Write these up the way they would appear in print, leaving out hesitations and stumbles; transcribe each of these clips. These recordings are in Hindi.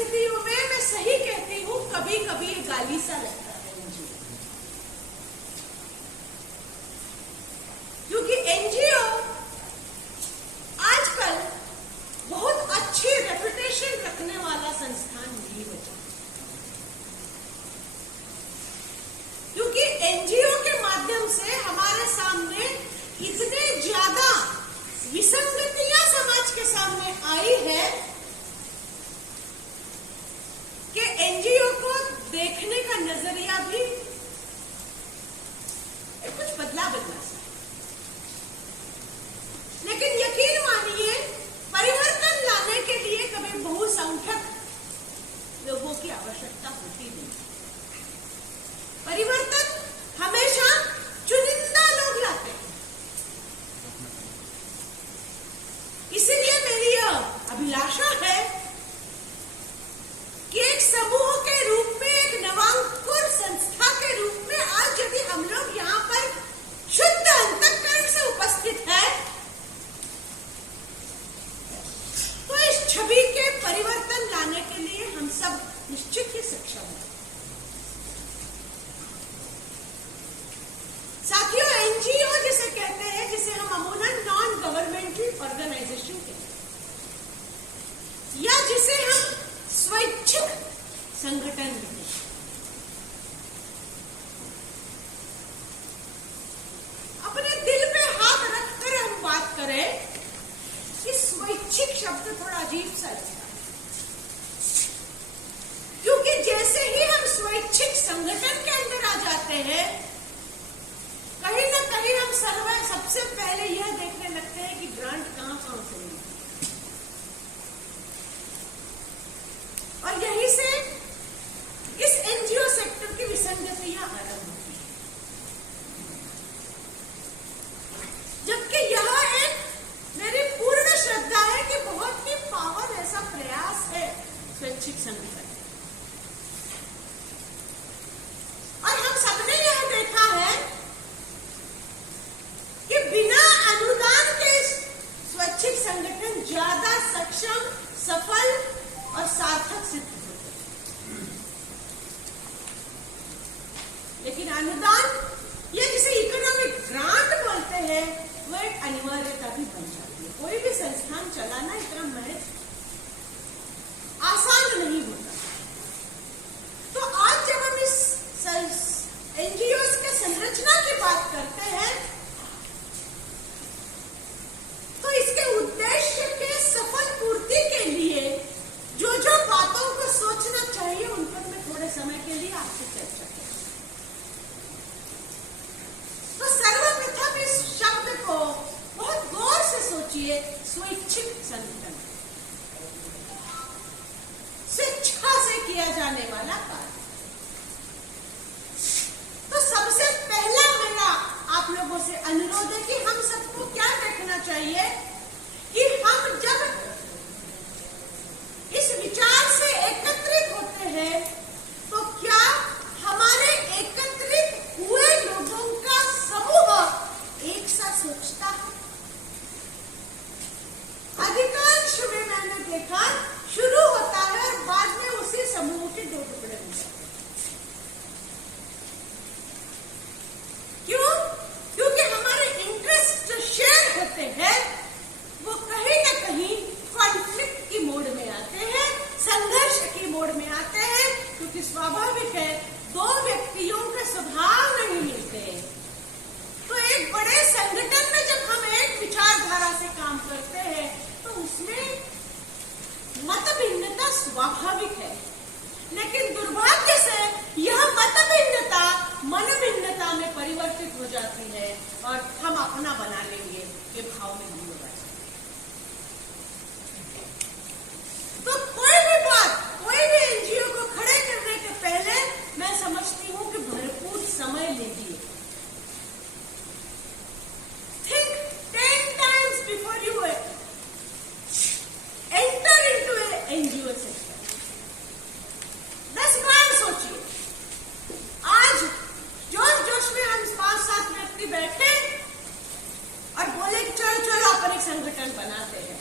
परिस्थितियों में मैं सही कहती हूँ, कभी कभी गाली सा लगता है मुझे, क्योंकि एनजीओ आजकल बहुत अच्छी रेपुटेशन रखने वाला संस्थान नहीं बचा, क्योंकि एनजीओ के माध्यम से हमारे सामने इतने ज्यादा विसंगतियां समाज के सामने आई है कि एनजीओ को देखने का नजरिया भी कुछ बदला सा। लेकिन यकीन मानिए, परिवर्तन लाने के लिए कभी बहुसंख्यक लोगों की आवश्यकता होती नहीं। परिवर्तन हमेशा चुनिंदा लोग लाते हैं। इसलिए मेरी अभिलाषा है कि एक समूह के रूप में, एक नवांकुर संस्था के रूप में आज यदि हम लोग यहाँ पर शुद्ध अंतःकरण से उपस्थित है, तो इस छवि के परिवर्तन लाने के लिए हम सब निश्चित ही सक्षम हैं। साथियों, एनजीओ जिसे कहते हैं, जिसे हम अमूमन नॉन गवर्नमेंटल ऑर्गेनाइजेशन कहते हैं, या जिसे हम स्वैच्छिक संगठन कहते हैं, अपने दिल पे हाथ रखकर हम बात करें कि स्वैच्छिक शब्द थोड़ा अजीब सा लगता है, क्योंकि जैसे ही हम स्वैच्छिक संगठन के अंदर आ जाते हैं, कहीं ना कहीं हम सबसे पहले यह देखने लगते हैं कि ग्रांट कहां से मिली, और यहीं से इस एनजीओ सेक्टर की विसंगतियां आरंभ होती हैं। जबकि यह एक मेरी पूर्ण श्रद्धा है कि बहुत ही पावन ऐसा प्रयास है स्वैच्छिक संगठन, और हम सबने यह देखा है कि बिना अनुदान के स्वैच्छिक संगठन ज्यादा सक्षम, सफल और सार्थक सिद्ध होते हैं। लेकिन अनुदान, ये जिसे इकोनॉमिक ग्रांट बोलते हैं, वो एक अनिवार्यता भी बन जाती है। कोई भी संस्थान चलाना इतना महज आसान नहीं होता। तो आज जब हम इस एनजीओ के संरचना की बात करते हैं, तो इसके उद्देश्य के सफल पूर्ति के लिए जो जो बातों को सोचना चाहिए, उन पर मैं थोड़े समय के लिए आपसे चर्चा करूं। तो सर्वप्रथम इस शब्द को बहुत गौर से सोचिए। स्वैच्छिक संगठन, स्वेच्छा से किया जाने वाला कार्य। तो सबसे पहला मेरा आप लोगों से अनुरोध है कि हम सबको क्या देखना चाहिए कि हम जब इस विचार से एकत्रित होते हैं, तो क्या हमारे एकत्रित हुए लोगों का समूह एक साथ सोचता है? अधिकांश में मैंने देखा शुरू होता है और बाद में उसी समूह के दो टुकड़े हो जाते हैं। क्यों? क्योंकि हमारे इंटरेस्ट जो शेयर होते हैं वो कहीं ना कहीं कॉन्फ्लिक्ट की मोड में आते हैं, संघर्ष की मोड में आते हैं, क्योंकि स्वाभाविक है दो व्यक्तियों के स्वभाव नहीं मिलते। तो एक बड़े संगठन में जब हम एक विचारधारा से काम करते हैं, तो उसमें मत भिन्नता स्वाभाविक है। लेकिन दुर्भाग्य से यह मत भिन्नता मन भिन्नता में परिवर्तित हो जाती है और हम अपना बना लेंगे ये भाव में नहीं होगा। तो कोई भी बात, कोई भी एनजीओ को खड़े करने के पहले मैं समझती हूं कि भरपूर समय लीजिए। Think 10 times before you enter into an NGO sector. 10 बार सोचिए। आज जोश जोश में हम 5-7 व्यक्ति बैठे और बोले कि चलो चलो अपन एक संगठन बनाते हैं,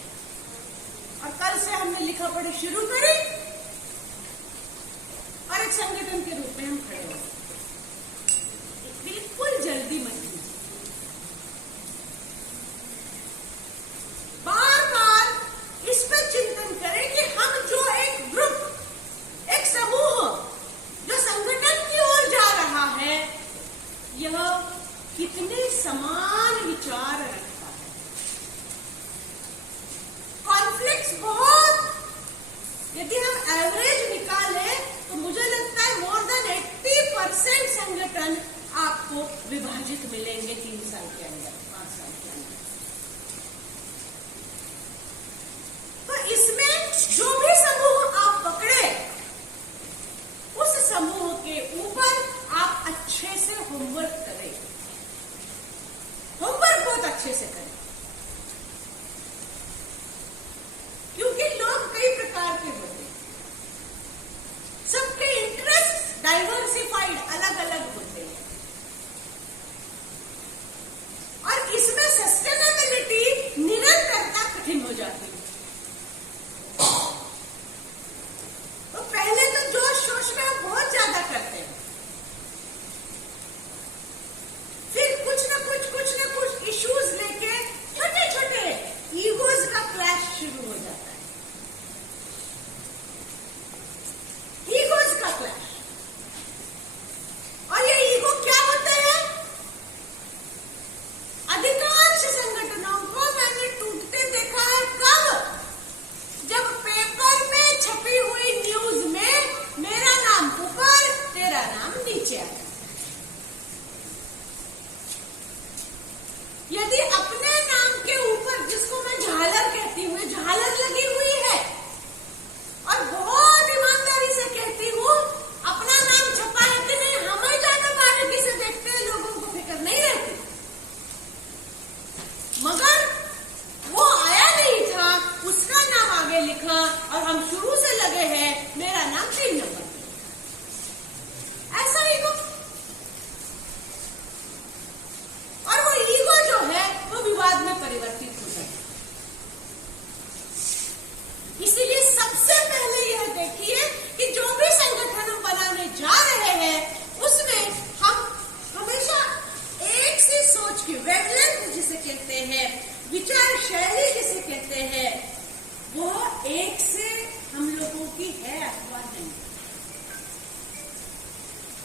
और कल से हमने लिखा पढ़ी शुरू करी मीन्स बहुत, यदि हम एवरेज निकालें तो मुझे लगता है मोर देन 80% संगठन आपको विभाजित मिलेंगे 3 साल के अंदर, 5 साल के अंदर। तो इसमें जो भी समूह आप पकड़े, उस समूह के ऊपर आप अच्छे से होमवर्क करें, होमवर्क बहुत अच्छे से करें, क्योंकि लोग कई प्रकार के होते हैं, सबके इंटरेस्ट डाइवर्सिफाइड अलग अलग होते हैं, और इसमें सस्टेनेबिलिटी, निरंतरता कठिन हो जाती है। तो पहले तो जोश शोश में हम बहुत ज्यादा करते हैं, फिर कुछ न कुछ इश्यूज लेके छोटे छोटे ईगोज का क्लैश शुरू हो जाता है, ईगोज का क्लैश। और ये ईगो क्या होते हैं? अधिकांश संगठनों को मैंने टूटते देखा है कब? जब पेपर में छपी हुई न्यूज में मेरा नाम ऊपर, तेरा नाम नीचे आया। यदि अपने नाम के ऊपर, जिसको मैं झालर कहती हूँ, झालर लगी हुई है, और बहुत ईमानदारी से कहती हूँ, अपना नाम छपा है कि नहीं हमें ज्यादा बारीकी से देखते हैं, लोगों को फिक्र नहीं रहती। मगर वो आया नहीं था, उसका नाम आगे लिखा, और हम शुरू से लगे हैं मेरा नाम 3 नंबर पे। ऐसा ईगो, और वो ईगो जो है वो विवाद में परिवर्तित हो जाता है। इसीलिए सबसे पहले यह देखिए कि जो भी संगठन हम बनाने जा रहे हैं, उसमें हम हमेशा एक सी सोच की, वेवलेंथ जिसे कहते हैं, विचार शैली जिसे कहते हैं, वो एक से हम लोगों की है अथवा नहीं।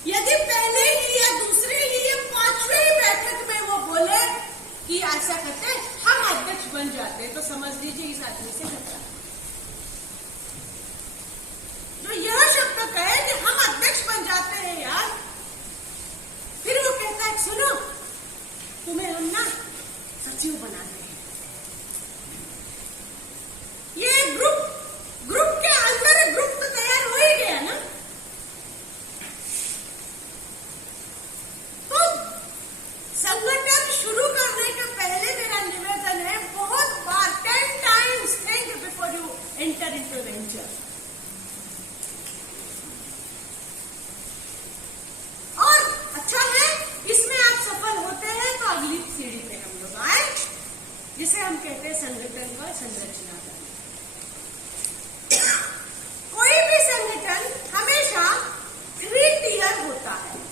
यदि पहले ही या दूसरे ही या 5वीं बैठक में वो बोले कि ऐसा करते हैं, हम अध्यक्ष बन जाते, तो समझ लीजिए इस आदमी से खतरा। जो यह शब्द कहे कि हम अध्यक्ष बन जाते हैं यार, फिर वो कहता है सुनो, तुम्हें हम ना सचिव बना देंगे। ये ग्रुप के अंदर ग्रुप तो तैयार हो ही गया ना। तो संगठन शुरू करने के पहले मेरा निवेदन है, बहुत बार 10 times think before you enter into venture। और अच्छा है, इसमें आप सफल होते हैं तो अगली सीढ़ी पे हम लोग आए, जिसे हम कहते हैं संगठन का संरचना करना। कोई भी संगठन हमेशा 3 tier होता है।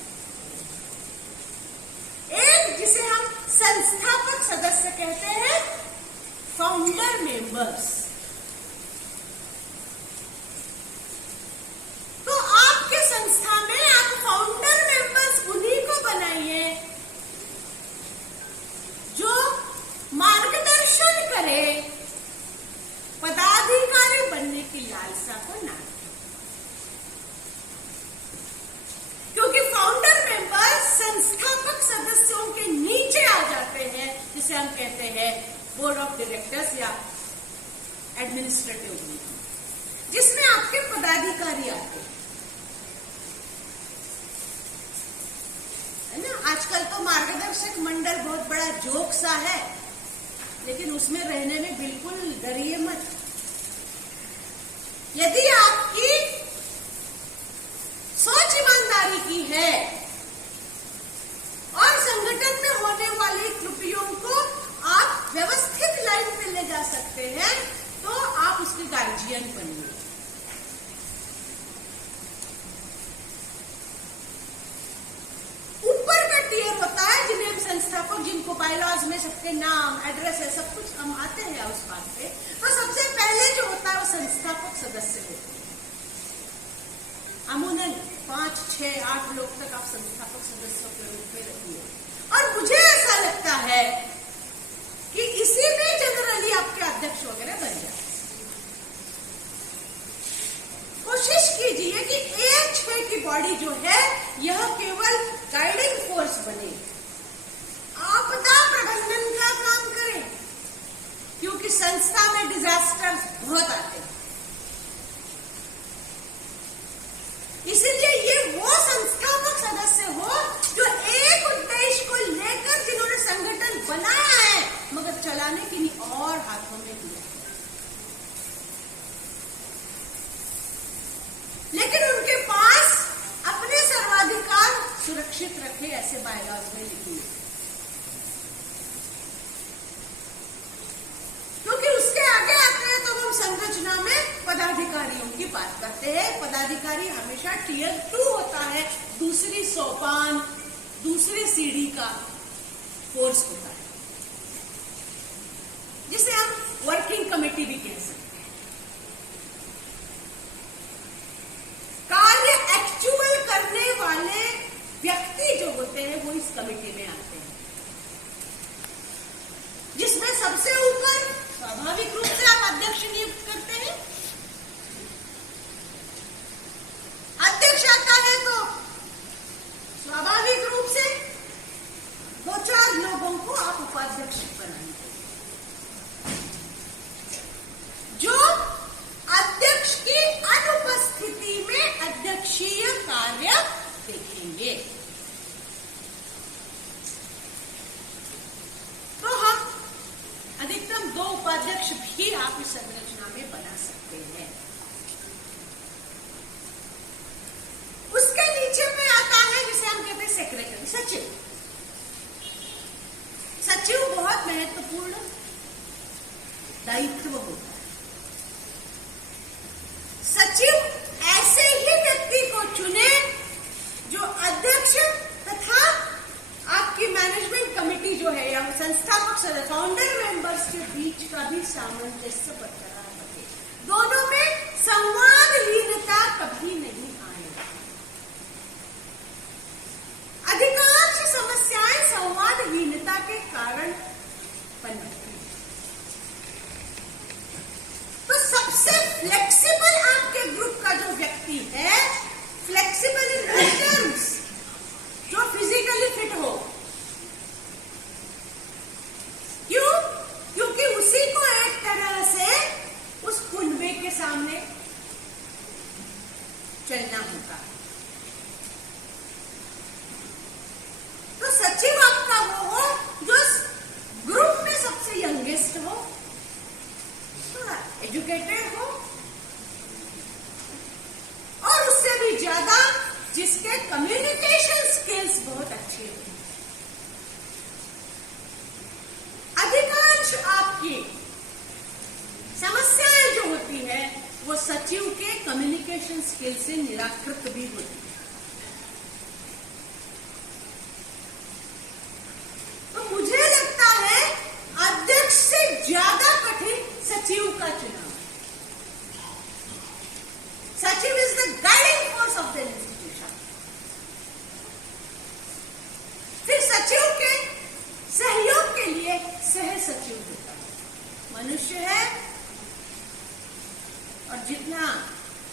एक जिसे हम संस्थापक सदस्य कहते हैं, फाउंडर मेंबर्स। तो आपके संस्था में आप फाउंडर मेंबर्स उन्हीं को बनाइए जो मार्गदर्शन करे, पदाधिकारी बनने की लालसा को ना, क्योंकि फाउंडर मेंबर संस्थापक सदस्यों के नीचे आ जाते हैं, जिसे हम कहते हैं बोर्ड ऑफ डायरेक्टर्स या एडमिनिस्ट्रेटिव बोर्ड, जिसमें आपके पदाधिकारी आते हैं, है ना। आजकल तो मार्गदर्शक मंडल बहुत बड़ा जोक सा है, लेकिन उसमें रहने में बिल्कुल डरिए मत। यदि आपकी सोच ईमानदारी की है और संगठन में होने वाली त्रुटियों को आप व्यवस्थित लाइन पे ले जा सकते हैं, तो आप उसके गार्जियन बनिए। ऊपर का टियर होता है जिन्हें हम संस्थापक, जिनको बायलॉज में सबके नाम, एड्रेस है, सब कुछ हम आते हैं उस बात पे। तो सबसे पहले जो होता है वो संस्थापक सदस्य होते हैं। अमूमन 5, 6, 8 लोग तक आप संस्थापक सदस्यों के रूप में रखिए। और मुझे ऐसा लगता है कि इसी में जनरली आपके अध्यक्ष वगैरह बन जाए। बॉडी जो है यह केवल गाइडिंग फोर्स बने, आपदा प्रबंधन का काम करे, क्योंकि संस्था में डिजास्टर बहुत आते हैं। इसीलिए ये वो संस्थापक सदस्य हो जो एक उद्देश्य को लेकर जिन्होंने संगठन बनाया है मगर चलाने के लिए और हाथों में दिया, लेकिन उनके पास अपने सर्वाधिकार सुरक्षित रखे, ऐसे बायलॉज में लिखी है। क्योंकि उसके आगे आते हैं तो हम संरचना में पदाधिकारियों की बात करते हैं। पदाधिकारी हमेशा टियर 2 होता है, दूसरी सोपान, दूसरी सीढ़ी का फोर्स होता है, जिसे हम वर्किंग कमेटी भी कह सकते हैं। कार्य एक्चुअल करने वाले व्यक्ति जो होते हैं वो इस कमेटी में आते हैं, जिसमें सबसे ऊपर स्वाभाविक रूप से आप अध्यक्ष नियुक्त करते हैं। अध्यक्ष आता है तो स्वाभाविक रूप से 2-4 लोगों को आप उपाध्यक्ष बनाएंगे, जो अध्यक्ष की अनुपस्थिति में अध्यक्षीय कार्य देखेंगे। तो हम अधिकतम 2 उपाध्यक्ष भी आप इस संरचना में बना सकते हैं। उसके नीचे में आता है जिसे हम कहते हैं सेक्रेटरी, सचिव। सचिव बहुत महत्वपूर्ण दायित्व होता है। सचिव ऐसे ही व्यक्ति को चुने जो अध्यक्ष तथा आपकी मैनेजमेंट कमेटी जो है या संस्थापक सदस्य फाउंडर मेंबर्स के बीच का भी सामंजस्य बरकरार रखे। दोनों में संवादहीनता कभी नहीं आएगी। अधिकांश समस्याएं संवादहीनता के कारण पनपती हैं। तो सबसे फ्लेक्सिबल आपके ग्रुप का जो व्यक्ति है, फ्लेक्सिबल इन टर्म्स, जो फिजिकली फिट हो। क्यों? क्योंकि उसी को एक तरह से उस कुनबे के सामने चलना होगा। तो सचिव आपका वो हो जो ग्रुप में सबसे यंगेस्ट हो, थोड़ा एजुकेटेड हो, और उससे भी ज्यादा जिसके कम्युनिकेशन स्किल्स बहुत अच्छे हो। अधिकांश आपकी समस्याएं जो होती है वो सचिव के कम्युनिकेशन स्किल से निराकृत भी होती है। तो मुझे लगता है अध्यक्ष से ज्यादा कठिन सचिव का चुनाव। सचिव is the guiding force of the institution. फिर सचिव के सहयोग के लिए सह सचिव होता है। मनुष्य है और जितना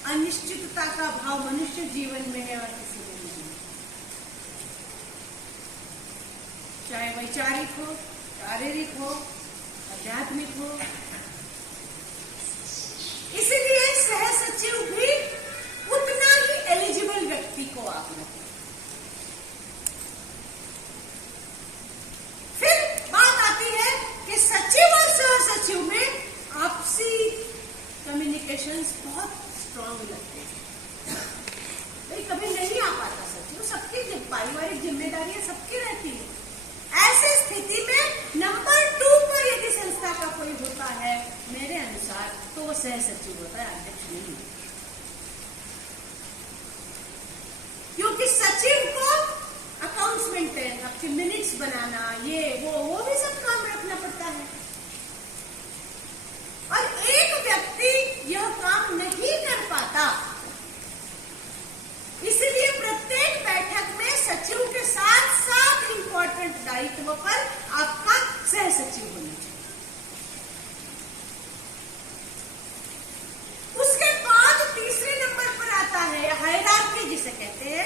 अनिश्चितता का भाव मनुष्य जीवन में है और किसी में नहीं है, चाहे वैचारिक हो, शारीरिक हो, आध्यात्मिक हो। इसीलिए सह सचिव भी उतना ही एलिजिबल व्यक्ति को आप रखें। फिर बात आती है कि सचिव और सह सचिव में आपसी कम्युनिकेशंस बहुत स्ट्रांग लगते हैं। भाई कभी नहीं आ पाता सचिव, सबकी पारिवारिक जिम्मेदारियां सबकी रहती है। ऐसी स्थिति में नंबर 2 पर यदि संस्था का कोई होता है मेरे अनुसार तो वो सह सचिव होता है, अध्यक्ष नहीं। क्योंकि सचिव को अकाउंट्स मेंटेन, आपके मिनट्स बनाना, ये वो भी सब काम रखना पड़ता है, और एक व्यक्ति यह काम नहीं कर पाता। इसलिए प्रत्येक बैठक में सचिव के साथ साथ इंपॉर्टेंट दायित्व पर आपका सह सचिव होना चाहिए। उसके बाद तीसरे नंबर पर आता है हायरार्की, जिसे कहते हैं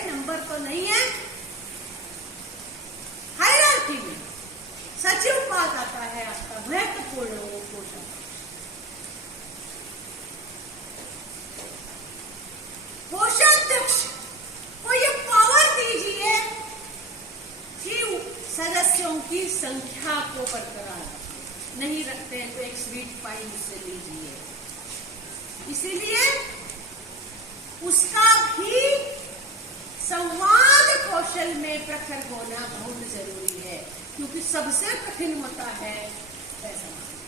इसीलिए उसका भी संवाद कौशल में प्रखर होना बहुत जरूरी है, क्योंकि सबसे कठिन होता है पैसा मांगना।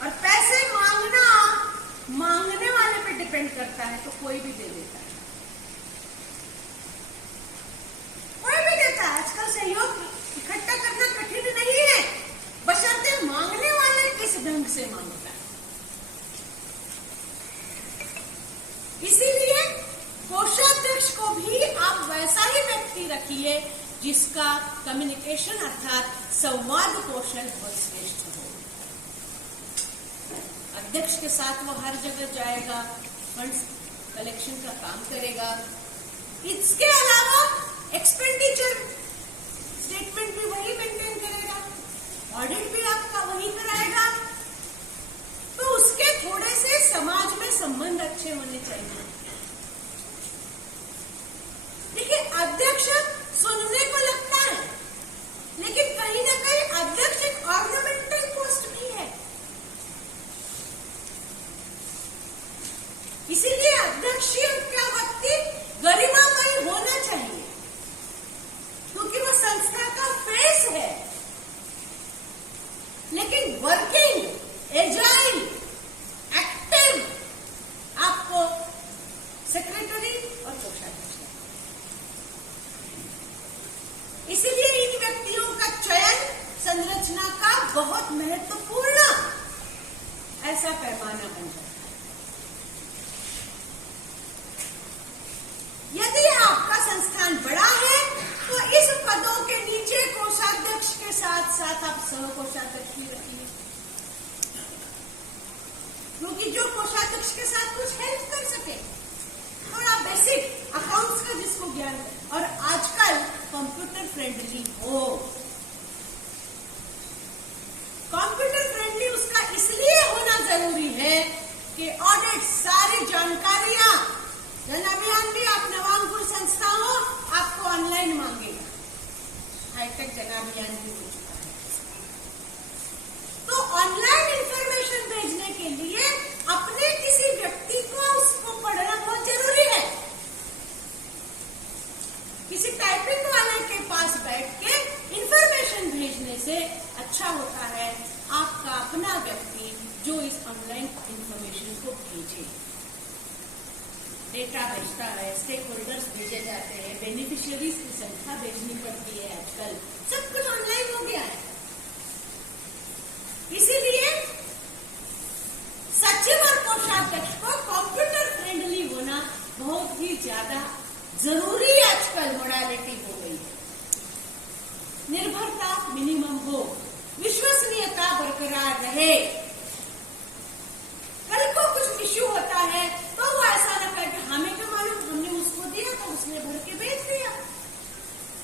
और पैसे मांगने वाले पे डिपेंड करता है, तो कोई भी दे देता है, कोई भी देता है। आजकल सहयोग इकट्ठा करना कठिन नहीं है, बशर्ते मांगने वाले किस ढंग से मांगता है। इसीलिए कोषाध्यक्ष को भी आप वैसा ही व्यक्ति रखिए जिसका कम्युनिकेशन अर्थात संवाद कौशल बहुत श्रेष्ठ हो। अध्यक्ष के साथ वो हर जगह जाएगा, फंड्स कलेक्शन का काम करेगा, इसके अलावा एक्सपेंडिचर स्टेटमेंट भी वही मेंटेन करेगा, ऑडिट भी आपका वही कराएगा, तो उसके थोड़े से समाज में संबंध अच्छे होने चाहिए। देखिए, अध्यक्ष सुनने को लगता है, लेकिन कहीं ना कहीं अध्यक्ष एक ऑर्नामेंटल पोस्ट भी है। इसीलिए अध्यक्ष का व्यक्ति गरिमामय होना चाहिए, क्योंकि वो संस्था का फेस है, लेकिन वर्किंग, एजाइल, एक्टिव आपको सेक्रेटरी और कोषाध्यक्ष है। इसीलिए इन व्यक्तियों का चयन संरचना का बहुत महत्वपूर्ण ऐसा पैमाना बन जाता है। यदि आपका संस्थान बड़ा है तो इस पदों के नीचे कोषाध्यक्ष के साथ साथ आप सह कोषाध्यक्ष भी रखिए, क्योंकि जो कोषाध्यक्ष के साथ कुछ हेल्प कर सके, थोड़ा बेसिक अकाउंट्स का जिसको ज्ञान है, और आजकल कंप्यूटर फ्रेंडली हो। कंप्यूटर फ्रेंडली उसका इसलिए होना जरूरी है कि ऑडिट सारी जानकारियां, जन अभियान भी आप नवांकुर संस्था हो, आपको ऑनलाइन मांगेगा, हाईटेक जन अभियान भी हो चुका है। तो ऑनलाइन इंफॉर्मेशन भेजने के लिए अपने किसी व्यक्ति को उसको पढ़ना बहुत जरूरी है। किसी टाइपिंग वाले के पास बैठ के इंफॉर्मेशन भेजने से अच्छा होता है आपका अपना व्यक्ति जो इस ऑनलाइन इंफॉर्मेशन को भेजे। डेटा भेजता है, स्टेक होल्डर्स भेजे जाते हैं, बेनिफिशियरीज की संख्या भेजनी पड़ती है, आजकल सब कुछ ऑनलाइन हो गया है। इसीलिए सचिव और कोषाध्यक्ष को कंप्यूटर फ्रेंडली होना बहुत ही ज्यादा जरूरी आजकल मोडालिटी हो गई है। निर्भरता मिनिमम हो, विश्वसनीयता बरकरार रहे, कल को कुछ इश्यू होता है तो वो ऐसा ना करे कि हमें क्या मालूम, हमने उसको दिया तो उसने भर के बेच दिया,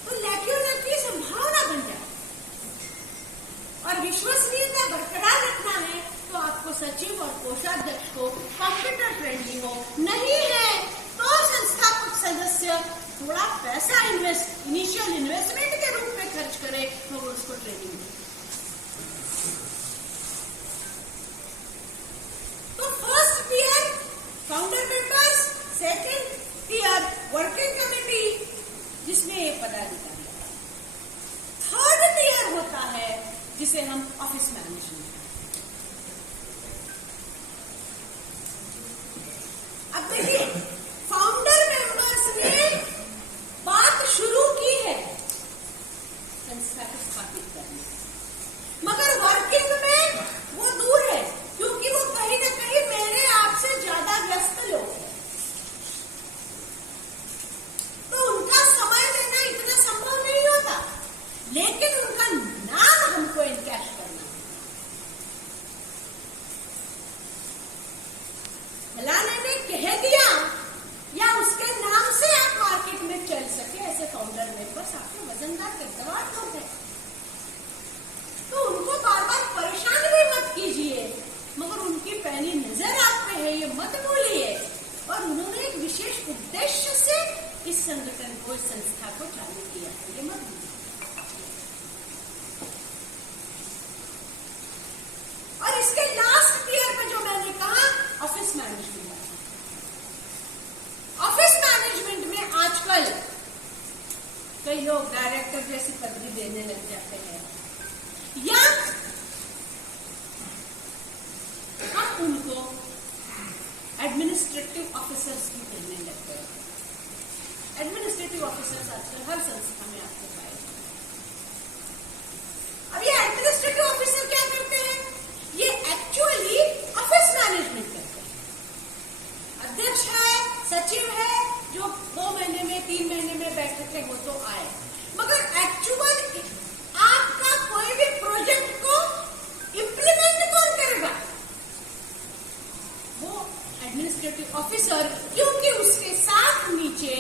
तो लैक्यों की संभावना बन जाए। और विश्वसनीयता बरकरार रखना है तो आपको सचिव और कोषाध्यक्ष को कंप्यूटर फ्रेंडली हो, नहीं है तो संस्थापक सदस्य थोड़ा पैसा इनिशियल इन्वेस्टमेंट के रूप में खर्च करे तो उसको ट्रेनिंग दे। तो first tier founder members, second tier working committee जिसमें ये पदाधिकारी, थर्ड टीयर होता है जिसे हम ऑफिस मैनेजमेंट। अब देखिए, फाउंडर मेंबर्स ने बात शुरू की है संस्था को स्थापित करने, मगर वर्किंग में वो दूर है, क्योंकि वो कहीं ना कहीं मेरे आपसे ज्यादा व्यस्त लोग हैं, तो उनका समय देना इतना संभव नहीं होता, लेकिन उनका नाम हमको इनकैश करना है। जैसी पदवी देने लग जाते हैं, या हम उनको एडमिनिस्ट्रेटिव ऑफिसर्स भी कहने लगते हैं। एडमिनिस्ट्रेटिव ऑफिसर्स आजकल हर संस्था में आपको पाए जाते हैं। अब ये एडमिनिस्ट्रेटिव ऑफिसर क्या करते हैं? ये एक्चुअली ऑफिस मैनेजमेंट करते हैं। अध्यक्ष है, सचिव है, जो 2 महीने में 3 महीने में बैठकें हो तो आए, मगर एक्चुअल आपका कोई भी प्रोजेक्ट को इम्प्लीमेंट कौन करेगा? वो एडमिनिस्ट्रेटिव ऑफिसर, क्योंकि उसके साथ नीचे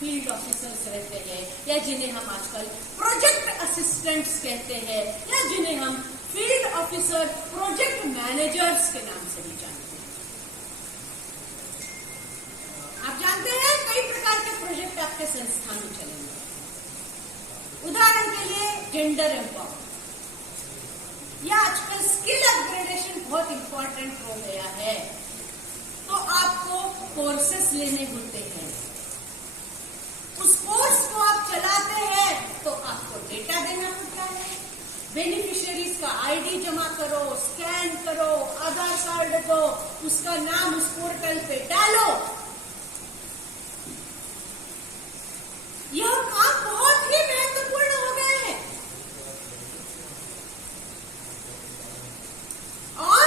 फील्ड ऑफिसर्स रहते हैं, या जिन्हें हम आजकल प्रोजेक्ट असिस्टेंट्स कहते हैं, या जिन्हें हम फील्ड ऑफिसर, प्रोजेक्ट मैनेजर्स के नाम से भी जानते हैं। आप जानते हैं कई प्रकार के प्रोजेक्ट आपके संस्थान में चलेंगे। उदाहरण के लिए जेंडर एम्पावरमेंट, या आजकल स्किल अपग्रेडेशन बहुत इंपॉर्टेंट हो गया है, तो आपको कोर्सेस लेने होते हैं। उस कोर्स को आप चलाते हैं तो आपको डेटा देना होता है, बेनिफिशियरीज का आईडी जमा करो, स्कैन करो, आधार कार्ड दो, उसका नाम उस पोर्टल पे डालो। यह काम बहुत ही महत्वपूर्ण हो गए हैं। और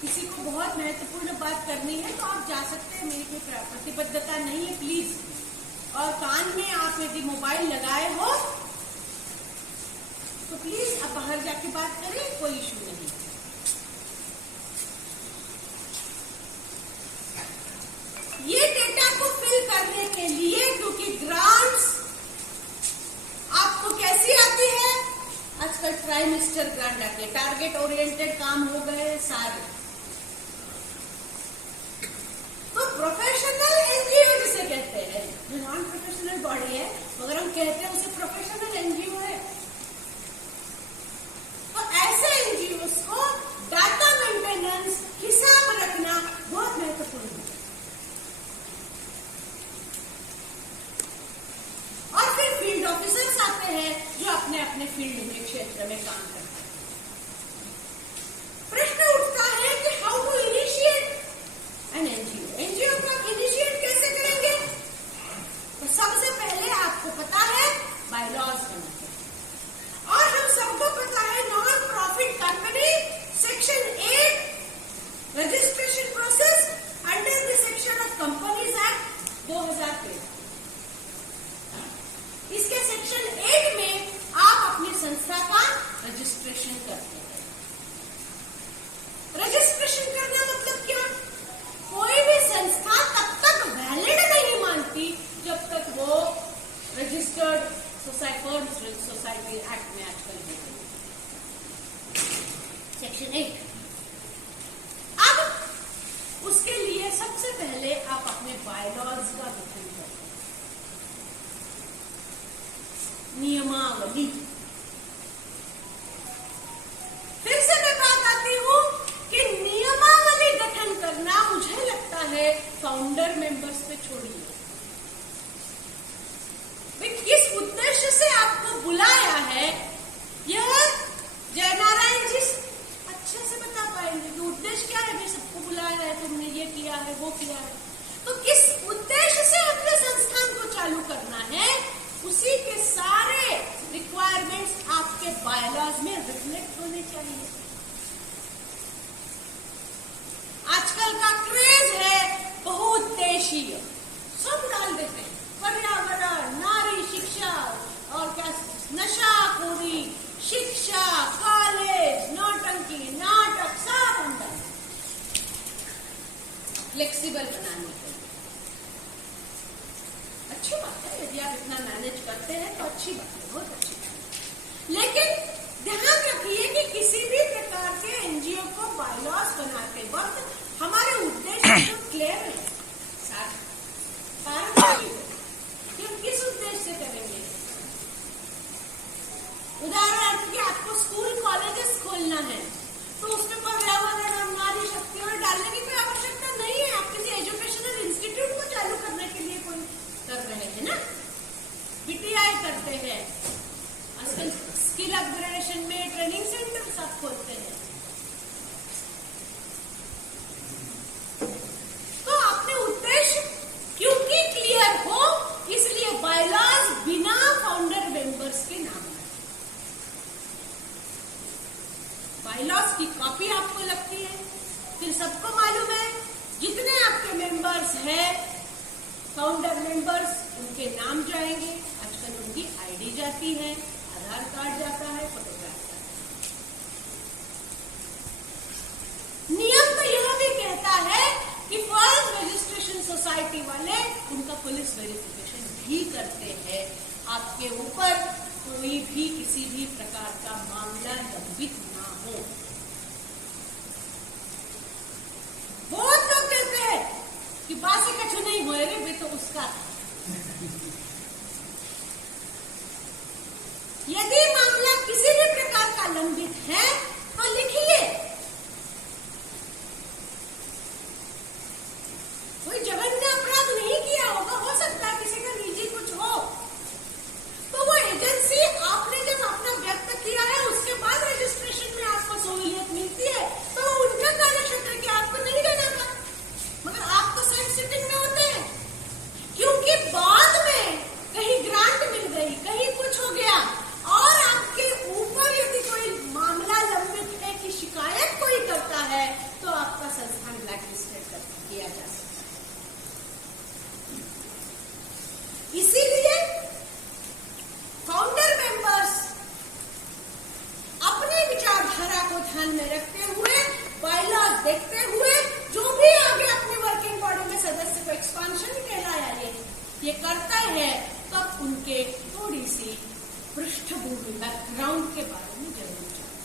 किसी को बहुत महत्वपूर्ण बात करनी है तो आप जा सकते हैं, मेरी कोई प्रतिबद्धता नहीं है, प्लीज। और कान में आप यदि मोबाइल लगाए हो तो प्लीज आप बाहर जाके बात करें, कोई इशू नहीं। ये डेटा को फिल करने के लिए, क्योंकि ग्रांट्स आपको कैसी आती है? आजकल ट्राइमेस्टर ग्रांट आती है, टारगेट ओरिएंटेड काम हो गए सारे। तो प्रोफेशनल एनजीओ जिसे कहते हैं, जो नॉन प्रोफेशनल बॉडी है, मगर हम कहते हैं उसे प्रोफेशनल एनजीओ है। तो ऐसे एनजीओ को डाटा मेंटेनेंस, हिसाब रखना बहुत महत्वपूर्ण है। और फिर फील्ड ऑफिसर्स आते हैं जो अपने अपने फील्ड में, क्षेत्र में काम करते हैं। प्रश्न उठता है कि how to initiate an NGO. NGO को आप इनिशिएट कैसे करेंगे? तो सबसे पहले आपको पता है बायलॉज बनाते हैं, और हम सबको पता है non profit company section 8 registration process under the section of companies act 2013। इसके सेक्शन 8 में आप अपनी संस्था का रजिस्ट्रेशन करते हैं। रजिस्ट्रेशन करना मतलब क्या? कोई भी संस्था तब तक वैलिड नहीं मानती जब तक वो रजिस्टर्ड सोसाइटी एक्ट में आजकल है, सेक्शन 8। अब उसके लिए सबसे पहले आप अपने बायलॉज का गठन करें, नियमावली। फिर से मैं बात आती हूं कि नियमावली गठन करना, मुझे लगता है फाउंडर मेंबर्स पे छोड़िए। किस उद्देश्य से आपको बुलाया है, यह जयनारायण जी अच्छे से बता पाएंगे कि उद्देश्य क्या है। सबको बुलाया है, तुमने ये किया है, वो किया है, तो किस उद्देश्य से अपने संस्थान को चालू करना है, उसी के सारे रिक्वायरमेंट्स आपके बायलॉज में रिफ्लेक्ट होने चाहिए। आजकल का क्रेज है बहुउद्देशीय, सब डाल देते हैं, पर्यावरण, नारी शिक्षा, और क्या, नशाखोरी, शिक्षा, कॉलेज, नौटंकी, नाटक, सब अंदर फ्लेक्सिबल बनाने के लिए। अच्छी बात है, यदि आप इतना मैनेज करते हैं तो अच्छी बात है, बहुत अच्छी बात है। लेकिन ध्यान रखिए कि किसी भी प्रकार के एनजीओ को बायलॉज बनाते वक्त हमारे उद्देश्य तो क्लियर है, कि हम किस उद्देश्य से करेंगे। उदाहरण कि आपको स्कूल कॉलेजेस खोलना है, तो उसमें पर्यावरण और नारी शक्ति और डालने की कोई आवश्यकता नहीं है। आप किसी एजुकेशनल इंस्टीट्यूट को चालू करने के लिए कोई कर रहे हैं, है ना, बीटीआई करते हैं, आजकल स्किल अपग्रेडेशन में ट्रेनिंग सेंटर सब खोलते हैं। तो अपने उद्देश्य क्योंकि क्लियर हो, इसलिए बायलॉज बिना फाउंडर मेंबर्स के नाम है। बायलॉज की कॉपी आपको लगती है, फिर सबको मालूम है जितने आपके मेंबर्स हैं, फाउंडर मेंबर्स, उनके नाम जाएंगे, आजकल उनकी आईडी जाती है, आधार कार्ड जाता है, फोटोग्राफ जाता है। नियम तो यह भी कहता है कि फर्स्ट रजिस्ट्रेशन सोसाइटी वाले उनका पुलिस वेरिफिकेशन भी करते हैं, आपके ऊपर कोई भी किसी भी प्रकार का मामला लंबित ना हो। बहुत लोग कहते हैं कि बासी कछु नहीं हो रे भी तो उसका। यदि मामला किसी भी प्रकार का लंबित है तो लिखिए। कोई जघन्य अपराध नहीं किया होगा, हो सकता है किसी का निजी कुछ हो, तो वो एजेंसी आपने जब अपना व्यक्त किया है उसके बाद रजिस्ट्रेशन में आपको सहूलियत मिलती है, तो उनका कार्यक्षेत्र के आपको नहीं देना था, मगर आप तो साइड सिटिंग में होते हैं। क्योंकि बाद में कहीं ग्रांट मिल गई, कहीं कुछ हो गया और आपके ऊपर यदि कोई मामला लंबित है कि शिकायत कोई करता है, तो आपका संस्थान ब्लैकलिस्टेड किया जा सकता है। इसीलिए फाउंडर मेंबर्स अपनी विचारधारा को ध्यान में रखते हुए, बायलॉज देखते हुए, जो भी आगे अपनी वर्किंग बॉडी में सदस्य को एक्सपांशन कहलाया ये करता है, तब उनके थोड़ी सी पृष्ठभूमि बैकग्राउंड के बारे में जरूर जाने।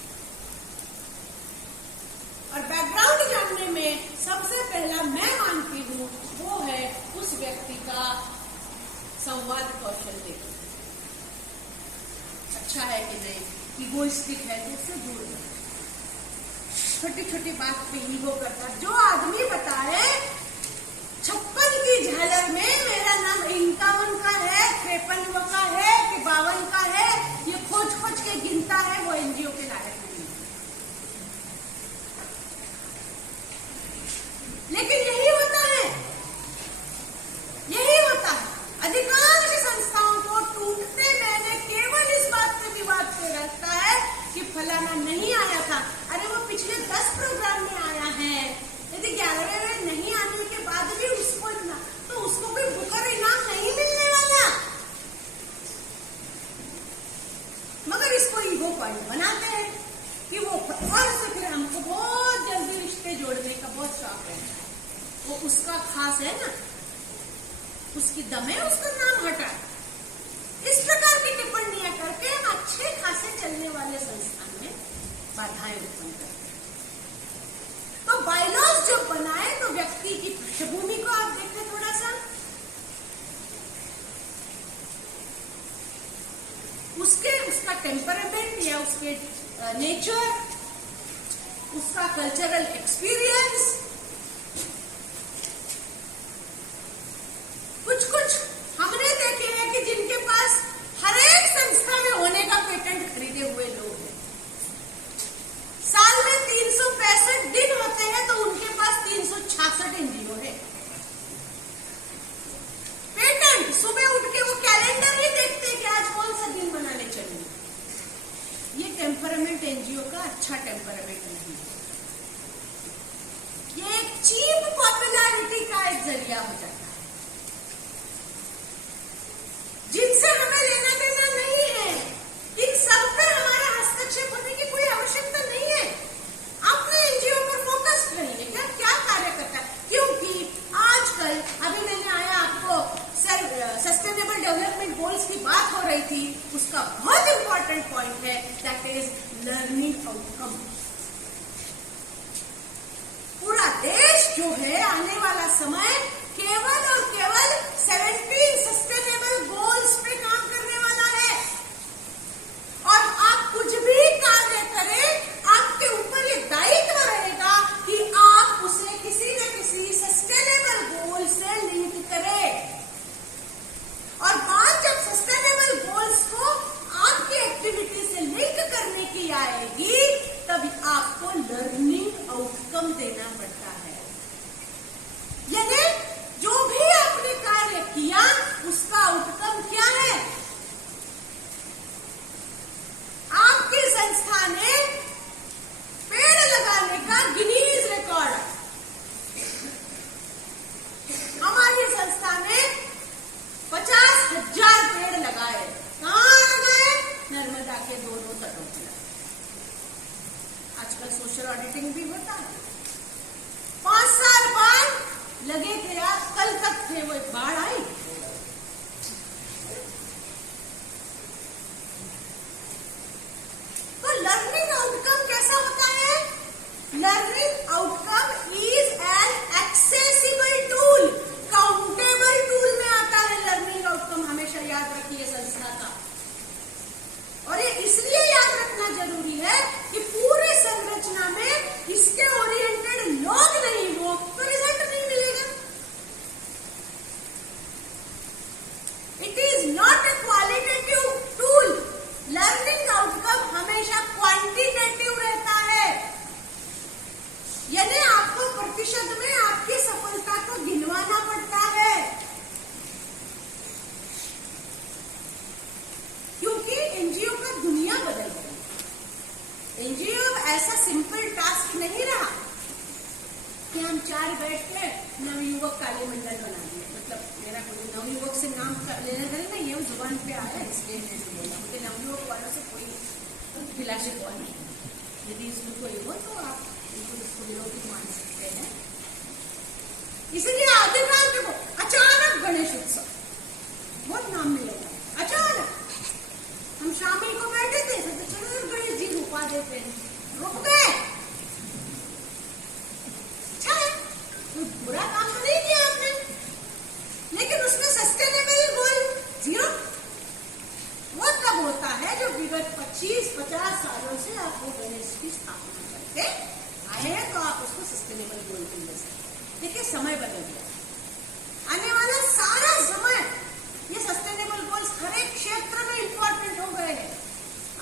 और बैकग्राउंड जानने में सबसे पहला मैं मानती हूँ वो है उस व्यक्ति का संवाद कौशल देखना। अच्छा है कि नहीं, इगोइस्टिक है तो उससे दूर रहना, छोटी छोटी बात पे ईगो करता। जो आदमी बताए 56 की झालर में मेरा नाम 51 का है, 53 का है कि 52 का है, ये खोज खोज के गिनता है, वो एनजीओ के लायक नहीं। लेकिन यही होता है, यही होता है। अधिकांश संस्थाओं को टूटते मैंने केवल इस बात से विवाद से रखता है कि फलाना नहीं आया था, अरे वो पिछले 10 प्रोग्राम में आया है, यदि 11वें नहीं आने के बाद भी उसको ना, तो उसको कोई बुकर इनाम नहीं मिलने वाला, मगर इसको ईगो पॉइंट बनाते हैं कि वो और से फिर हमको बहुत जल्दी रिश्ते जोड़ने का बहुत शौक रहता है। वो उसका खास है ना, उसकी दम है, उसका नाम हटा। इस प्रकार की टिप्पणियां करके हम अच्छे खासे चलने वाले संस्थान में बाधाएं उत्पन्न करते हैं। तो बायलॉज जब बनाए तो व्यक्ति की पृष्ठभूमि को आप देखें थोड़ा सा, उसका टेम्परामेंट या उसके नेचर, उसका कल्चरल एक्सपीरियंस, कुछ हमने देखे हैं कि जिनके पास हर एक संस्था में होने का पेटेंट खरीदे हुए लोग हैं। साल में 365 दिन होते हैं तो उनके पास 366 एनजीओ है। पेटेंट, सुबह उठ के वो कैलेंडर ही देखते हैं कि आज कौन सा दिन मनाने चलेंगे। ये टेम्परामेंट एनजीओ का अच्छा टेम्परामेंट नहीं है, ये एक चीप पॉपुलैरिटी का एक जरिया हो जाता है, जिनसे हमें लेना देना नहीं है। इन सब पे हमारा हस्तक्षेप होने की कोई आवश्यकता नहीं है। अपने एनजीओ पर फोकस करिए, क्या कार्य करता है, क्योंकि आजकल अभी मैंने आया आपको सस्टेनेबल डेवलपमेंट गोल्स की बात हो रही थी, उसका बहुत इंपॉर्टेंट पॉइंट है, दैट इज लर्निंग आउटकम। पूरा देश जो है आने वाला समय केवल और केवल 17 सस्टेनेबल गोल्स पे काम करने वाला है, और आप कुछ भी कार्य करें, आपके ऊपर ये दायित्व रहेगा कि आप उसे किसी न किसी सस्टेनेबल गोल से लिंक करें। और फ्लडिंग भी होता है। 5 साल बाद लगे थे यार, कल तक थे वो, एक बाढ़ आई। तो लर्निंग आउटकम कैसा होता है? Learning outcome is an accessible tool, countable tool में आता है लर्निंग आउटकम, हमेशा याद रखिए संस्था का। और ये इसलिए याद रखना जरूरी है कि पूरे संरचना में इसके ओरिएंटेड लोग नहीं हो तो रिजल्ट नहीं मिलेगा। It is not a qualitative tool. Learning outcome हमेशा क्वांटिटेटिव रहता है, यानी आपको प्रतिशत में आपकी सफलता को गिनवाना पड़ता है, क्योंकि एनजीओ का दुनिया बदल गई। एनजीओ ऐसा सिंपल टास्क नहीं रहा कि हम 4 बैठ के नवयुवक काले मंडल बना दिए। मतलब मेरा कोई नवयुवक से नाम लेना देना नहीं है, वो जुबान पे आया इसलिए मैंने बोला। मुझे नवयुवक वालों से कोई गिलाशिकवा हुआ नहीं। यदि इसमें कोई हो तो आप इसको विरोधी मान सकते हैं। इसलिए अधिकांश देखो, अचानक गणेश उत्सव, बहुत नाम मिलेगा। अचानक हम शामिल को बैठे थे, तो चलो गणेश जी रुपा देते हैं, रुक गए। अच्छा है, कोई बुरा काम तो नहीं किया आपने, लेकिन उसमें सस्टेनेबल गोल 0। वो तब होता है जो विगत 25-50 सालों से आप वो गणेश की स्थापना करते आए हैं, तो आप उसको सस्टेनेबल गोल भी ले सकते। देखिए समय बदल गया, आने वाला सारा समय ये सस्टेनेबल गोल्स हर एक क्षेत्र में इंपॉर्टेंट हो गए हैं।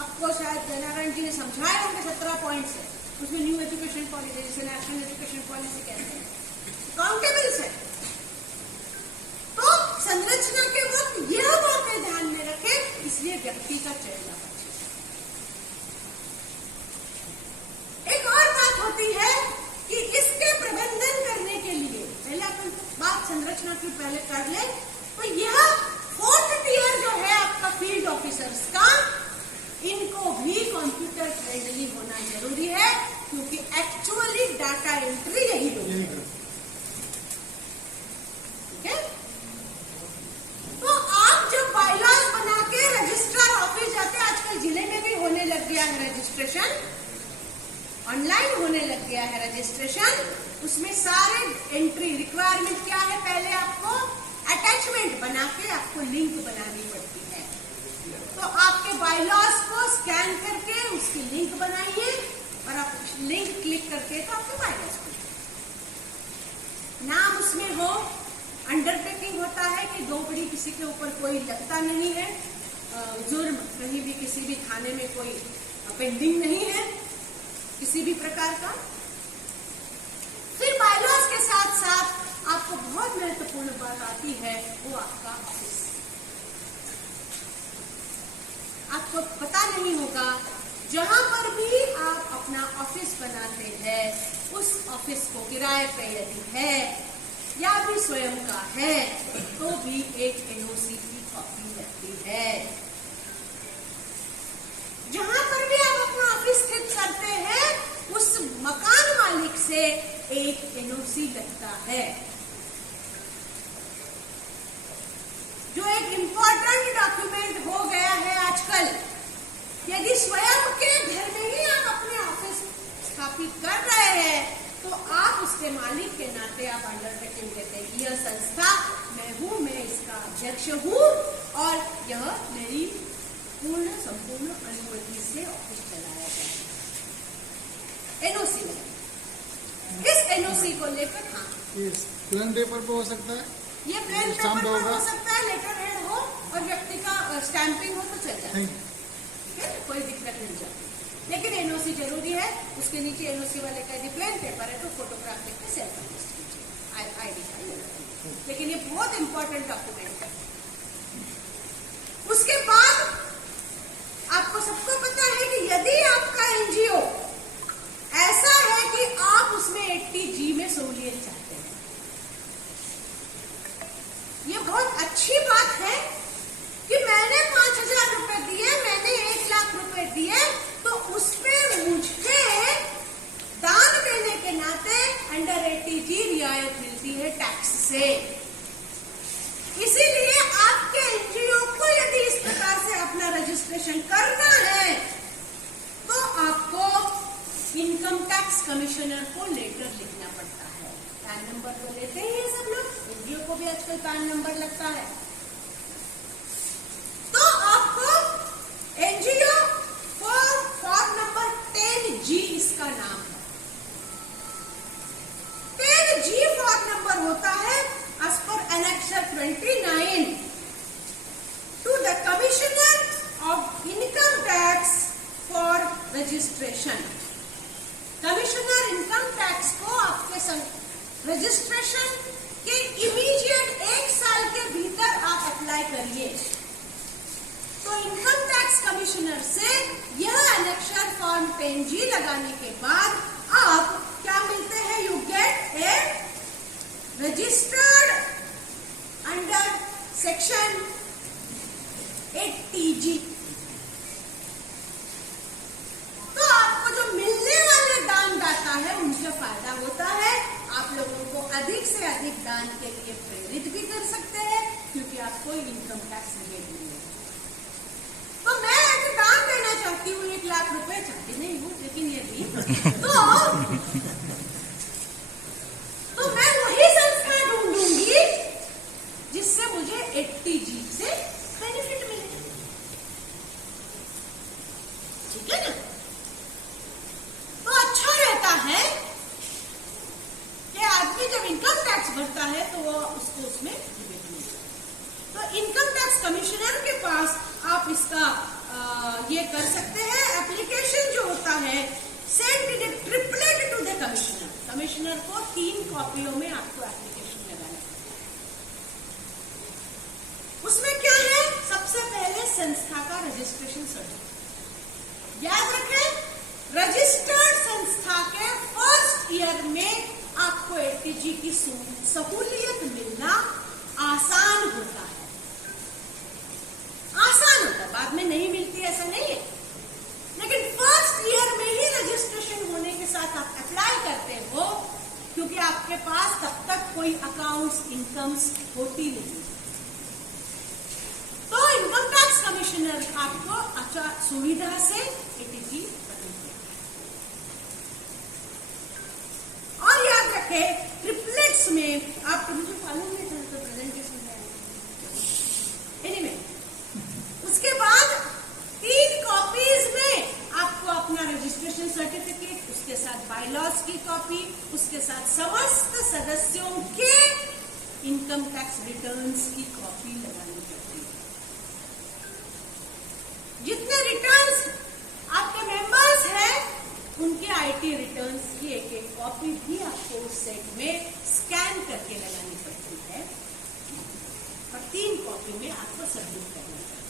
आपको शायद नारायण जी ने समझाए होंगे 17 पॉइंट्स है, उसमें न्यू एजुकेशन पॉलिसी, जिसे नेशनल एजुकेशन पॉलिसी कहते हैं, काउंटेबल्स है। तो संरचना के वक्त यह बातें ध्यान में रखें, इसलिए व्यक्ति का चयन अच्छे। एक और बात होती है कि इसके प्रबंधन करने के लिए पहले अपन बात संरचना की पहले कर ले, तो यह 4th टियर जो है आपका फील्ड ऑफिसर्स का, इनको भी कंप्यूटर फ्रेंडली होना जरूरी है, क्योंकि एक्चुअली डाटा एंट्री यही लोग। ठीक है, तो आप जब बायलॉज बना के रजिस्ट्रार ऑफिस जाते हैं, आजकल जिले में भी होने लग गया है रजिस्ट्रेशन, ऑनलाइन होने लग गया है रजिस्ट्रेशन, उसमें सारे एंट्री रिक्वायरमेंट क्या है, पहले आपको अटैचमेंट बना के आपको लिंक बनानी पड़ती है। तो आपके बायलॉज को स्कैन करके उसकी लिंक बनाइए, और आप लिंक क्लिक करके तो आपके बायलॉज को नाम उसमें हो, अंडरटेकिंग होता है कि 2 बड़ी किसी के ऊपर कोई लगता नहीं है, जुर्म कहीं भी किसी भी थाने में कोई पेंडिंग नहीं है किसी भी प्रकार का। फिर बायलॉज के साथ साथ आपको बहुत महत्वपूर्ण बात आती है, वो आपका ऑफिस। आपको पता नहीं होगा, जहां पर भी आप अपना ऑफिस बनाते हैं, उस ऑफिस को किराए पे यदि है या भी स्वयं का है, तो भी एक एनओसी की कॉपी लगती है। जहां पर भी आप अपना ऑफिस स्थित करते हैं, उस मकान मालिक से एक एनओसी लगता है, जो एक इंपॉर्टेंट डॉक्यूमेंट हो गया है आजकल। यदि स्वयं के घर में ही आप अपने ऑफिस स्थापित कर रहे हैं, तो आप उसके मालिक के नाते आप अंडरटेकिंग देते हैं, यह संस्था मैं हूं, मैं इसका अध्यक्ष हूं, और यह मेरी पूर्ण संपूर्ण अनुमति से ऑफिस चलाया जाए। एनओसी इस एनओसी को लेकर, हाँ, प्लेन पेपर पे हो सकता है, ये प्लेन पेपर पर हो सकता है, लेटर हेड हो और व्यक्ति का स्टैंपिंग हो तो चल जाए, ठीक है, कोई दिक्कत नहीं जाती। लेकिन एनओसी जरूरी है, उसके नीचे एनओसी वाले का यदि प्लेन पेपर है तो फोटोग्राफ लेकर सेल्फ अटेस्ट कीजिए, आईडी कार्ड। लेकिन ये बहुत इंपॉर्टेंट डॉक्यूमेंट है। उसके बाद आपको सबको पता है कि यदि आपका एनजीओ ऐसा है कि आप उसमें 80G में सहूलियत चाहते हैं, ये बहुत अच्छी बात है कि मैंने 5000 रुपए दिए, मैंने 1 लाख रुपए दिए, तो उसमें मुझे दान कमिश्नर को लेटर लिखना पड़ता है। पैन नंबर तो लेते ही है सब लोग, एनजीओ को भी आजकल पैन नंबर लगता है। तो आपको एनजीओ फॉर्म नंबर 10G इसका नाम है। 10G फॉर्म नंबर होता है as per Annexure 29 to the Commissioner of Income Tax for registration। Commissioner income tax को आपके रजिस्ट्रेशन के इमीडिएट 1 साल के भीतर आप अप्लाई करिए। तो इनकम टैक्स कमिश्नर से यह एनेक्शर फॉर्म 10G लगाने के बाद आप क्या मिलते हैं? You get A registered under section 80G। तो आपको जो मिलने वाले दानदाता है उनसे फायदा होता है। आप लोगों को अधिक से अधिक दान के लिए प्रेरित भी कर सकते हैं, क्योंकि आपको इनकम टैक्स रिबेट मिलेगा। तो मैं एक दान देना चाहती हूँ 1 लाख रुपए, चाहती नहीं हूँ लेकिन ये भी तो मैं वही संस्था ढूंढूंगी जिससे मुझे 80G से बेनिफिट मिले। ठीक है ना? तो अच्छा रहता है कि आदमी जब इनकम टैक्स भरता है तो वो उसको उसमें रिबेट मिलता है। तो इनकम टैक्स कमिश्नर के पास आप इसका ये कर सकते हैं। एप्लीकेशन जो होता है send it triplet to the commissioner. Commissioner को 3 कॉपियों में आपको एप्लीकेशन लगाना है। उसमें क्या है? सबसे पहले संस्था का रजिस्ट्रेशन सर्टिफिकेट। याद रखें, रजिस्टर्ड संस्था के फर्स्ट ईयर में आपको 80G की सहूलियत मिलना आसान होता है। आसान होता है, बाद में नहीं मिलती ऐसा नहीं है, लेकिन फर्स्ट ईयर में ही रजिस्ट्रेशन होने के साथ आप अप्लाई करते हो, क्योंकि आपके पास तब तक कोई अकाउंट्स इनकम्स होती नहीं। तो इनकम टैक्स कमिश्नर आपको अच्छा सुविधा से 80G और याद रखें ट्रिपलेट्स में आप मुझे मालूम नहीं था तो प्रेजेंटेशन में एनीवे उसके बाद 3 कॉपीज में आपको अपना रजिस्ट्रेशन सर्टिफिकेट, उसके साथ बायलॉज की कॉपी, उसके साथ समस्त सदस्यों के इनकम टैक्स रिटर्न्स की कॉपी लगानी पड़ती है। जितने रिटर्न्स आपके मेंबर्स हैं उनके आईटी रिटर्न्स की एक कॉपी भी आपको उस सेट में स्कैन करके लगानी पड़ती है और 3 कॉपी में आपको सबमिट करना पड़ता है।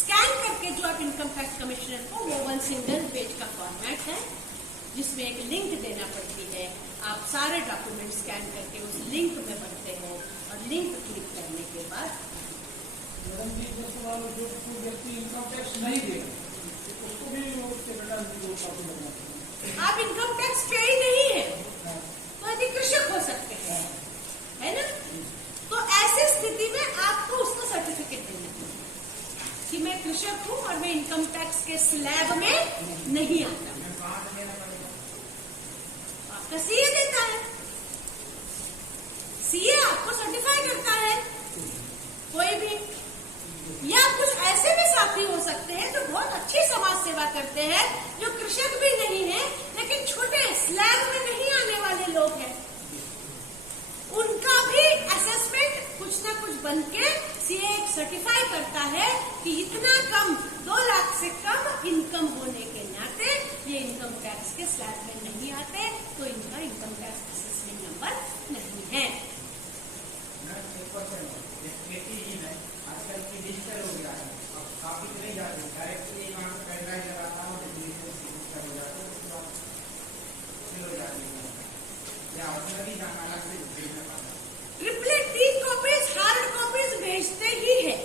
स्कैन करके जो आप इनकम टैक्स कमिश्नर को, वो 1 सिंगल पेज का फॉर्मेट है जिसमें एक लिंक देना पड़ती है। आप सारे डॉक्यूमेंट स्कैन करके उस लिंक में भरते हो और लिंक क्लिक करने के बाद व्यक्ति इनकम टैक्स नहीं देगा उसको भी आप इनकम टैक्स पे ही नहीं है तो यदि कृषक हो सकते हैं, है ना? तो ऐसी स्थिति में आपको उसका सर्टिफिकेट देना चाहिए कि मैं कृषक हूं और मैं इनकम टैक्स के स्लैब में नहीं आता। आपका सीए देता है, सीए आपको सर्टिफाई करता है। कोई भी या कुछ ऐसे भी साथी हो सकते हैं जो बहुत अच्छी समाज सेवा करते हैं, जो कृषक भी नहीं है लेकिन छोटे स्लैब में नहीं आने वाले लोग हैं। उनका भी असेसमेंट कुछ ना कुछ बनके सीए सर्टिफाई करता है कि इतना कम 2 लाख से कम इनकम होने के नाते ये इनकम टैक्स के स्लैब में नहीं आते, तो इनका इनकम टैक्स असेसमेंट नंबर नहीं है। आजकल की डिजिटल हो गया है, अब काफी तो नहीं जाते, डायरेक्टली वहाँ पे पेन ड्राइव लगाता हूँ हो जाता है या ऑर्डिनरी जाना अलग से भेजना पड़ता है। ट्रिपलेट 3 कॉपीज हार्ड कॉपीज भेजते ही है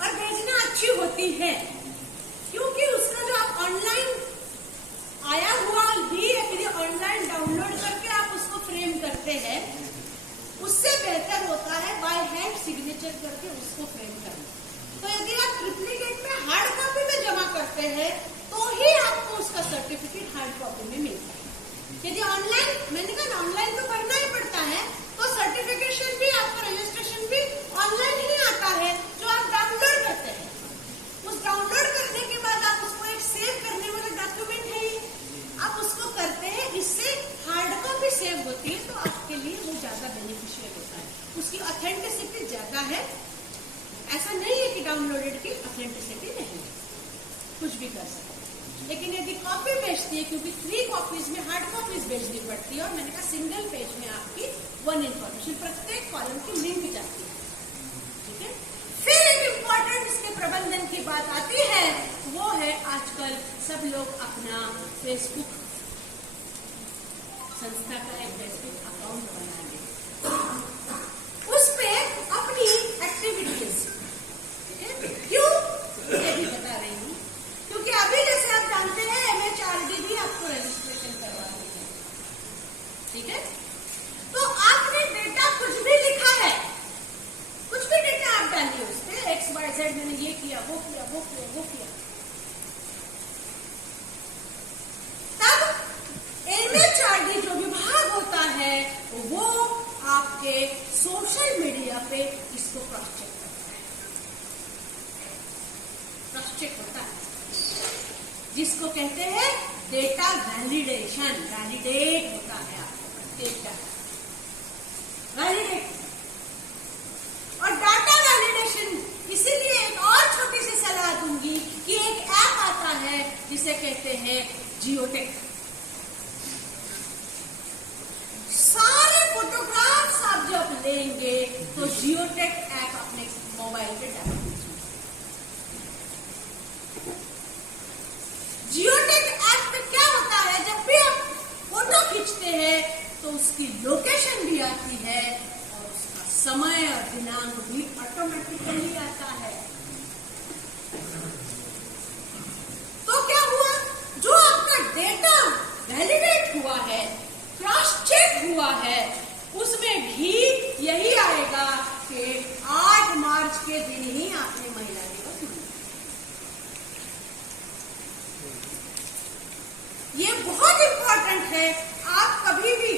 और भेजना अच्छी होती है, क्योंकि उसका जो आप ऑनलाइन आया हुआ भी यदि ऑनलाइन, मैंने कहा ऑनलाइन तो करना ही पड़ता है, तो सर्टिफिकेशन भी, आपका रजिस्ट्रेशन भी ऑनलाइन ही आता है, जो आप डाउनलोड करते हैं। उस डाउनलोड करने के बाद आप उसको एक सेव करने वाला डॉक्यूमेंट है, आप उसको करते हैं, इससे हार्ड कॉपी सेव होती है, तो आपके लिए वो ज्यादा बेनिफिशियल होता है, उसकी ऑथेंटिसिटी ज्यादा है। ऐसा नहीं है कि डाउनलोडेड की ऑथेंटिसिटी नहीं है, कुछ भी कर सकते हैं। लेकिन यदि कॉपी बेचती है, क्योंकि 3 कॉपीज में हार्ड कॉपीज बेचनी पड़ती है, और मैंने कहा सिंगल पेज में आपकी 1 इन्फॉर्मेशन, प्रत्येक कॉलम की लिंक जाती है, ठीक है। फिर एक इम्पोर्टेंट इसके प्रबंधन की बात आती है, वो है आजकल सब लोग अपना फेसबुक, संस्था का एक फेसबुक अकाउंट बना ले, उस पे अपनी एक्टिविटीज, क्यों ये भी बता रही हूँ, क्योंकि अभी जैसे आप जानते हैं MHRD भी आपको रजिस्ट्रेशन करवाती है, ठीक है। तो आपने डेटा कुछ भी लिखा है, कुछ भी डेटा आप डालिए उस पे, XYZ मैंने ये किया, वो किया, वो किया, वो किया, तब MHRD जो विभाग होता है वो आपके सोशल मीडिया पे इसको क्रॉस चेक करता है, क्रॉस चेक होता है, जिसको कहते हैं डेटा वैलिडेशन, वैलिडेट होता है आपको प्रत्येक डाटा वैलिडेट। और डाटा वैलिडेशन, इसीलिए एक और छोटी सी सलाह दूंगी कि एक ऐप आता है जिसे कहते हैं जियोटेक। सारे फोटोग्राफ्स आप जब लेंगे तो जियोटेक ऐप अपने मोबाइल पे डाल दीजिए। जियोटेक ऐप पे क्या होता है, जब भी आप फोटो खींचते हैं तो उसकी लोकेशन भी आती है और उसका समय और दिनांक भी ऑटोमेटिकली आता है। तो क्या हुआ, जो आपका डेटा वैलिडेट हुआ है, क्रॉस चेक हुआ है, उसमें भी यही आएगा कि 8 मार्च के दिन ही आपने महिला दिवस मनाया। ये बहुत इंपॉर्टेंट है। आप कभी भी,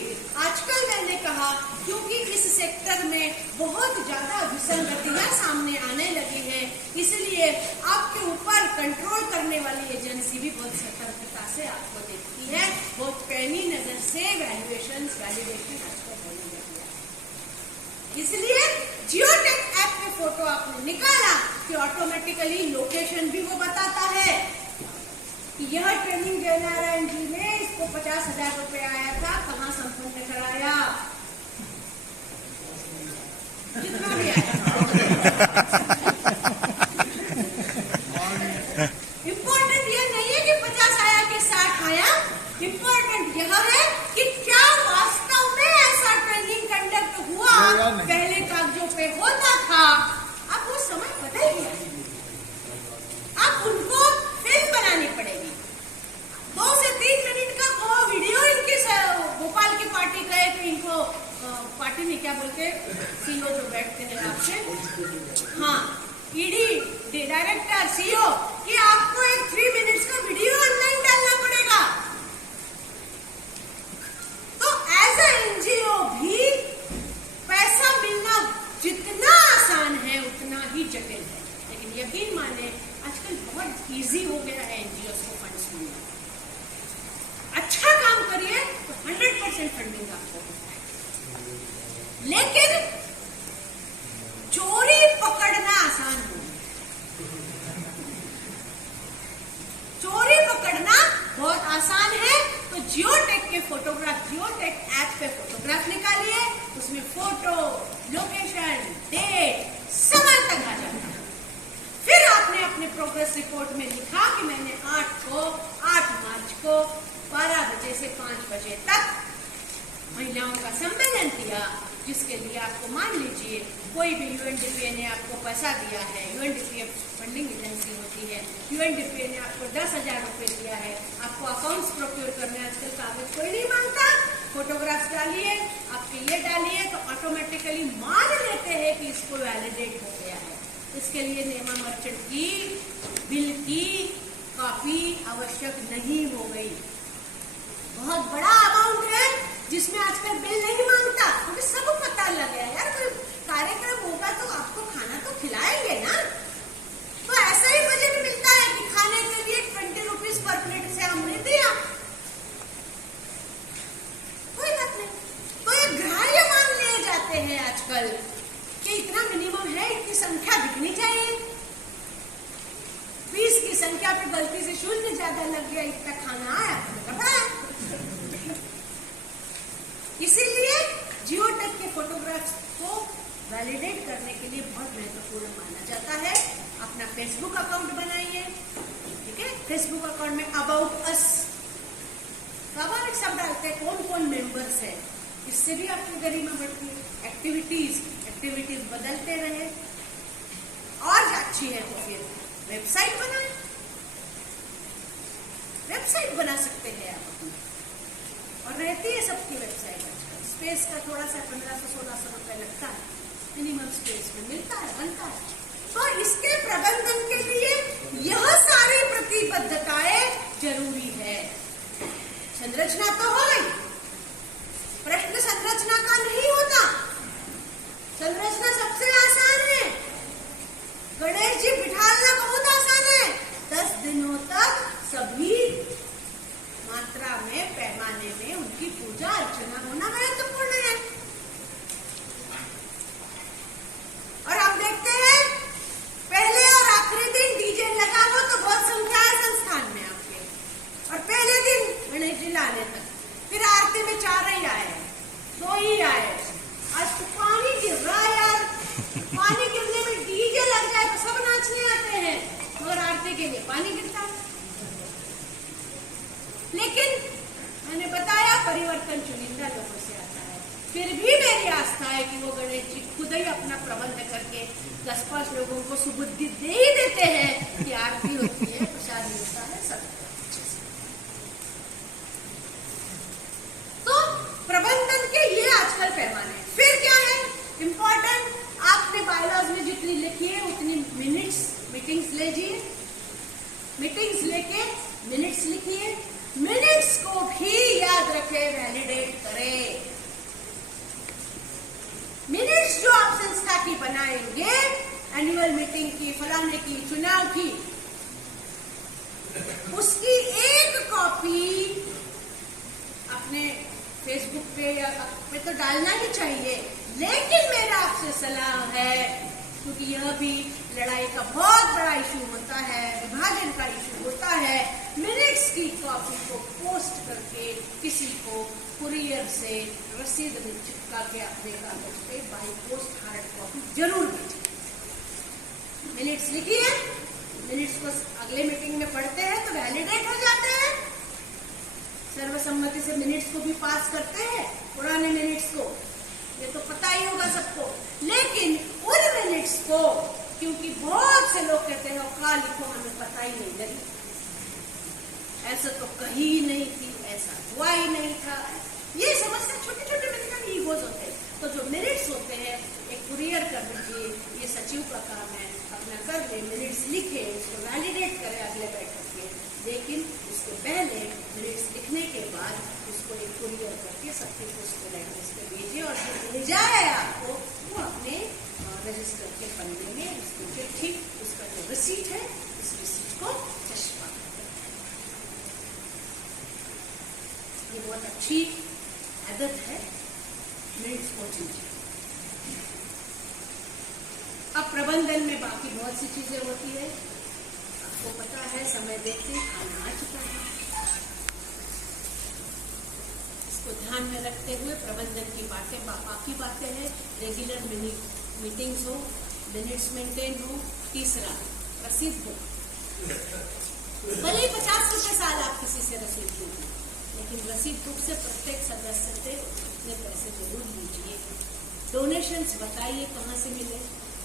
आजकल मैंने कहा क्योंकि इस सेक्टर में बहुत ज्यादा विसंगतियां सामने आने लगी हैं, इसलिए आपके ऊपर कंट्रोल करने वाली एजेंसी भी बहुत सतर्कता से आपको देखती है, बहुत पैनी नजर से वैल्यूएशन वैलिडेशन आजकल होने लगी है। इसलिए जियोटेक ऐप में फोटो आपने निकाला कि ऑटोमेटिकली लोकेशन भी वो बताता है कि यह ट्रेनिंग जयनारायण जी ने, इसको 50,000 रुपए आया था, कहाँ संपन्न कराया, जितना भी आया। इम्पोर्टेंट यह नहीं है कि 50 आया कि 60 आया, इम्पोर्टेंट यह है कि क्या वास्तव में ऐसा ट्रेनिंग कंडक्ट हुआ, पहले कागजों पे होता था, अब वो समय बदल गया, अब उनको फिल्म बनानी पड़ेगी। 2 से 3 मिनट का वो वीडियो इनके भोपाल की पार्टी गए तो इनको पार्टी में क्या बोलते, CEO जो बैठते हैं आपसे, हाँ, ED डायरेक्टर CEO, कि आपको एक 3 मिनट्स का वीडियो ऑनलाइन डालना पड़ेगा। तो एज ए NGO भी पैसा मिलना जितना आसान है उतना ही जटिल है, लेकिन यकीन माने आजकल बहुत इजी हो गया है NGOs को फंड्स मिलना। अच्छा काम करिए तो 100% फंडिंग आपको होता है, लेकिन चोरी पकड़ना आसान है, चोरी पकड़ना बहुत आसान है। तो जियोटेक के फोटोग्राफ, जियोटेक ऐप पे फोटोग्राफ निकालिए, उसमें फोटो, लोकेशन, डेट, समय तक आ जाता है। फिर आपने अपने प्रोग्रेस रिपोर्ट में लिखा कि मैंने 8 मार्च को 12 बजे से 5 बजे तक महिलाओं का सम्मेलन किया, जिसके लिए आपको मान लीजिए कोई भी UNDPA ने आपको पैसा दिया है, UNDPA फंडिंग एजेंसी होती है, UNDPA ने आपको 10,000 रुपए दिया है, आपको अकाउंट्स प्रोक्योर करने आजकल कागज कोई नहीं मांगता, फोटोग्राफ्स डालिए, आपके ये डालिए, तो ऑटोमेटिकली मान लेते हैं कि इसको वैलिडेट हो गया है। इसके लिए नेमा मर्चेंट की बिल की कॉपी आवश्यक नहीं हो गई। बहुत बड़ा अमाउंट अकाउंट है जिसमें आजकल बिल नहीं मांगता, क्योंकि सबको पता लग गया यार कोई कार्यक्रम होगा तो आपको खाना तो खिलाएंगे ना। तो ऐसा ही बजट मिलता है कि खाने के लिए 20 रुपीज पर प्लेट से हमने दिया, कोई बात नहीं। तो ये ग्राह्य मान लिए जाते हैं आजकल कि इतना मिनिमम है, इतनी संख्या बिकनी चाहिए। 20 की संख्या पे गलती से 0 ज्यादा लग गया, इतना खाना आया तो इसीलिए जियो टैग के फोटोग्राफ्स को वैलिडेट करने के लिए बहुत महत्वपूर्ण माना जाता है। अपना फेसबुक अकाउंट बनाइए, ठीक है। फेसबुक अकाउंट में अबाउट अस स्वाभाविक सब डालते हैं, कौन कौन मेंबर्स है, इससे भी आपकी गरिमा बढ़ती है। एक्टिविटीज बदलते रहे। और अच्छी है तो फिर वेबसाइट बनाए, वेबसाइट बना सकते हैं आप अपनी, और रहती है सबकी वेबसाइट आजकल। स्पेस का थोड़ा सा 1500-1600 रुपए लगता है, मिनिमम स्पेस में मिलता है, बनता है। तो इसके प्रबंधन के लिए यह सारी प्रतिबद्धताएं जरूरी है। संरचना तो हो गई, प्रश्न संरचना का नहीं होता। संरचना सबसे आसान है, गणेश जी बिठाना बहुत आसान है। 10 दिनों तक सभी मात्रा में, पैमाने में उनकी पूजा अर्चना होना महत्वपूर्ण है। और हम देखते हैं पहले और आखिरी दिन डीजे लगा हो तो बहुत संख्या है संस्थान में आपके, और पहले दिन गणेश जी लाने तक, फिर आरती में 4 ही आए, 2 ही आए। आज तो पानी गिर रहा है यार, पानी गिरने में डीजे लग जाए तो सब नाचने आते हैं, मगर आरती के लिए पानी गिरता है। लेकिन मैंने बताया परिवर्तन चुनिंदा लोगों से आता है। फिर भी मेरी आस्था है कि वो गणेश जी खुद ही अपना प्रबंध करके 10-5 लोगों को सुबुद्धि दे ही देते हैं कि आरती होती है, प्रसाद मिलता है, सब अच्छे से। तो प्रबंधन के ये आजकल पैमाने। फिर क्या है इम्पोर्टेंट, आपने बायलॉज में जितनी लिखी है उतनी मीटिंग्स लीजिए, मीटिंग्स लेके मिनट्स लिखिए, मिनट्स को भी याद रखें, वैलिडेट करें। मिनट्स जो आप संस्था की बनाएंगे, एनुअल मीटिंग की, फलाने की, चुनाव की, उसकी एक कॉपी अपने फेसबुक पे या पे तो डालना ही चाहिए। लेकिन मेरा आपसे सलाह है, क्योंकि यह भी लड़ाई का बहुत बड़ा इशू होता है, विभाजन का इशू होता है, मिनट्स की कॉपी को पोस्ट करके किसी को कुरियर से रसीद में चिपका के अपने कागज पे बाई पोस्ट हार्ड कॉपी जरूर भेजिए। मिनट्स लिखिए, मिनट्स को अगले मीटिंग में पढ़ते हैं तो वैलिडेट हो जाते हैं, सर्वसम्मति से मिनट्स को भी पास करते हैं, पुराने मिनट्स को, ये तो पता ही होगा सबको। लेकिन उन मिनट्स को, क्योंकि बहुत से लोग कहते हैं क्या लिखो हमें पता ही नहीं लगी, ऐसा तो कहीं नहीं थी, ऐसा हुआ ही नहीं था, ये समझते छोटे छोटे मिनट ईगोज होते हैं। तो जो मिनट्स होते हैं एक कुरियर कर दीजिए, ये सचिव का काम है, अपना कर ले, मिनट्स लिखे, उसको वैलिडेट करे अगले बैठक के। लेकिन उसके पहले मिनट्स लिखने के बाद उसको एक कुरियर करके सबके पोस्टल एड्रेस पे भेजिए, और जो भेजा है आपको वो अपने रजिस्टर के पन्ने में उसके ठीक उसका जो रिसीट है, उस रिसीट को चश्मा करते। ये बहुत अच्छी आदत है, मिनट्स को चीजें। अब प्रबंधन में बाकी बहुत सी चीजें होती है, आपको पता है, समय देखते खाना आ चुका है। इसको ध्यान में रखते हुए प्रबंधन की बातें, बाकी बातें हैं, रेगुलर मीटिंग्स हो, मिनट्स मेंटेन हो। तीसरा, रसीद बुक। भले ही 50 रुपए साल आप किसी से रसीद लीजिए, लेकिन रसीद बुक से प्रत्येक सदस्य से अपने पैसे जरूर लीजिए। डोनेशंस बताइए कहाँ से मिले,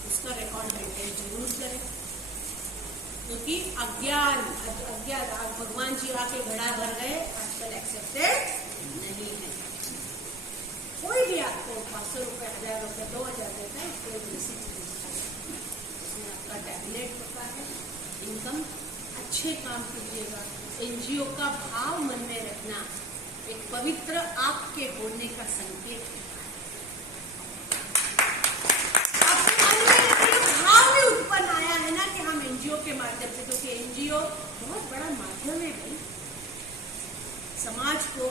उसका रिकॉर्ड मेंटेन जरूर करें, क्योंकि अज्ञान भगवान जी आके घड़ा भर गए आजकल एक्सेप्टेड नहीं है। कोई भी आपको 500 रुपए, 1000 रुपए, 2000 देता है, उसको एक रिसीट उसमें आपका टैबलेट होता है, इनकम। अच्छे काम कीजिएगा, एनजीओ का भाव मन में रखना, एक पवित्र आपके होने का संकेत है। आपके मन में ये भाव भी उत्पन्न आया है ना कि हम एनजीओ के माध्यम से, क्योंकि एनजीओ बहुत बड़ा माध्यम है भाई समाज को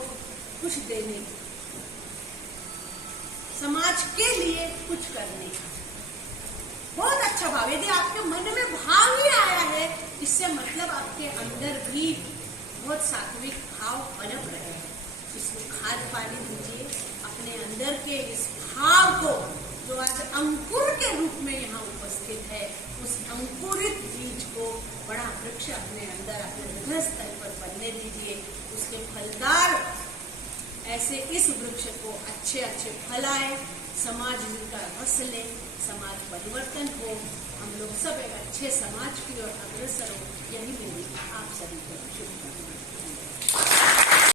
कुछ देने, समाज के लिए कुछ करने का। बहुत अच्छा भाव, यदि आपके मन में भाव ही आया है, इससे मतलब आपके अंदर भी बहुत सात्विक भाव पनप रहे हैं। इसको खाद पानी दीजिए, अपने अंदर के इस भाव को जो आज अंकुर के रूप में यहाँ उपस्थित है, उस अंकुरित बीज को बड़ा वृक्ष अपने अंदर अपने हृदय स्थल पर बनने दीजिए। उसके फलदार ऐसे इस वृक्ष को अच्छे अच्छे फल आए, समाज जिनका रस ले, समाज परिवर्तन हो, हम लोग सब एक अच्छे समाज की ओर अग्रसर हो। यही मेरी आप सभी को शुभकामनाएं।